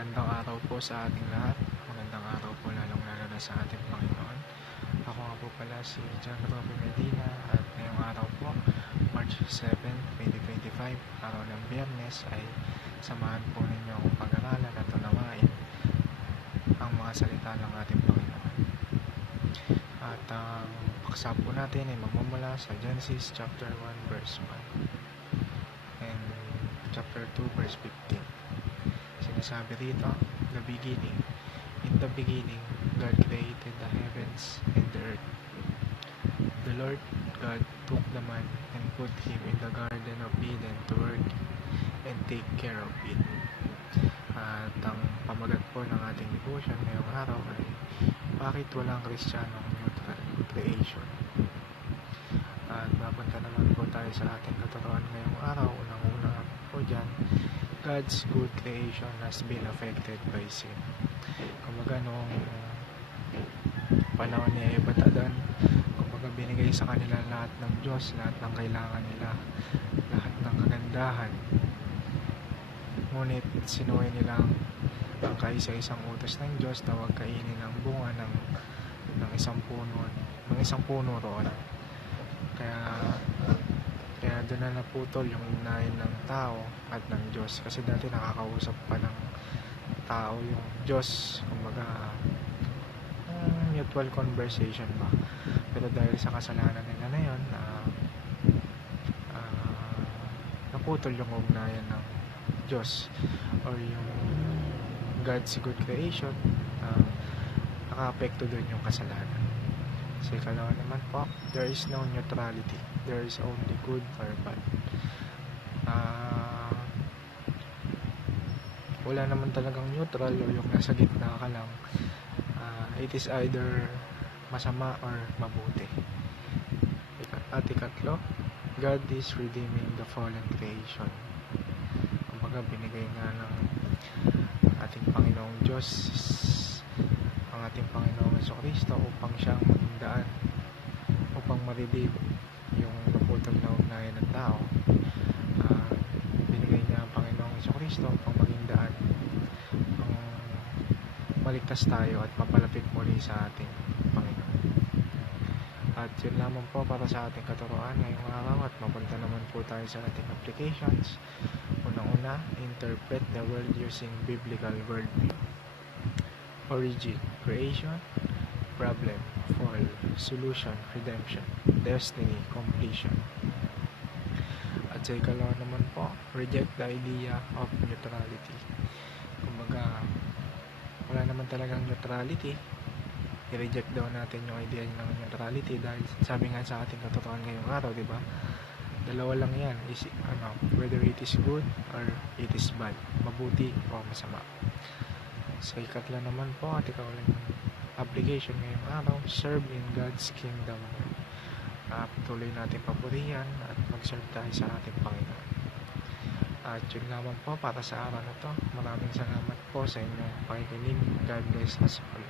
Magandang araw po sa ating lahat. Magandang araw po lalong-lalo na sa ating Panginoon. Ako nga po pala si John Robby Medina at ngayong araw po, March 7, 2025, araw ng Biyernes, ay samahan po ninyo akong pag-aralan at unawain ang mga salita ng ating Panginoon. At ang paksa po natin ay magmumula sa Genesis chapter 1 verse 1 and chapter 2 verse 15. Sinasabi rito, the beginning. In the beginning, God created the heavens and the earth. The Lord God took the man and put him in the garden of Eden to work and take care of it. At ang pamagat po ng ating devotion ngayong araw ay bakit walang Kristiyanong neutral creation. At mapunta naman po tayo sa ating katuruan ngayong araw. Unang-una po dyan, God's good creation has been affected by sin. Kumbaga noong panahon ni Eva at Adan, kumbaga binigay sa kanila lahat ng Diyos, lahat ng kailangan nila, lahat ng kagandahan. Ngunit sinuway nilang ang kaisa-isang utos ng Diyos na huwag kainin ng bunga ng isang puno roon. Kaya doon na naputol yung ugnayan ng tao at ng Diyos. Kasi dati nakakausap pa ng tao yung Diyos. Kumbaga, mutual conversation pa. Pero dahil sa kasalanan nila na yun, naputol yung ugnayan ng Diyos or yung God's good creation. Naka-apekto doon yung kasalanan. Sa ikalawa naman po, there is no neutrality. There is only good or bad. Wala naman talagang neutral o yung nasa gitna ka lang. It is either masama or mabuti. At ikatlo, God is redeeming the fallen creation. Kumbaga binigay nga ng ating Panginoong Diyos ang ating Panginoong Jesucristo upang siyang maging daan, upang ma-redeem yung naputol na ugnayan ng tao. Binigay niya ang Panginoong Jesucristo upang maging daan, upang maligtas tayo at mapalapit muli sa ating Panginoon. At yun lamang po para sa ating katuruan ngayong araw, at mapunta naman po tayo sa ating applications. Unang-una, interpret the world using biblical worldview. Origin, creation, problem, fall, solution, redemption, destiny, completion. At sa ikalawa naman po, reject the idea of neutrality. Kumbaga, wala naman talagang neutrality. I-reject daw natin yung idea ng neutrality dahil sabi nga sa ating katuruan ngayong araw, di ba? Dalawa lang yan, whether it is good or it is bad, mabuti o masama. Sa ikatla naman po at ikaw lang application ngayong araw, serve in God's kingdom. Tuloy natin papurihan at mag-serve tayo sa ating Panginoon. At yun lamang po para sa araw na to. Maraming salamat po sa inyong pakikinig. God bless us all.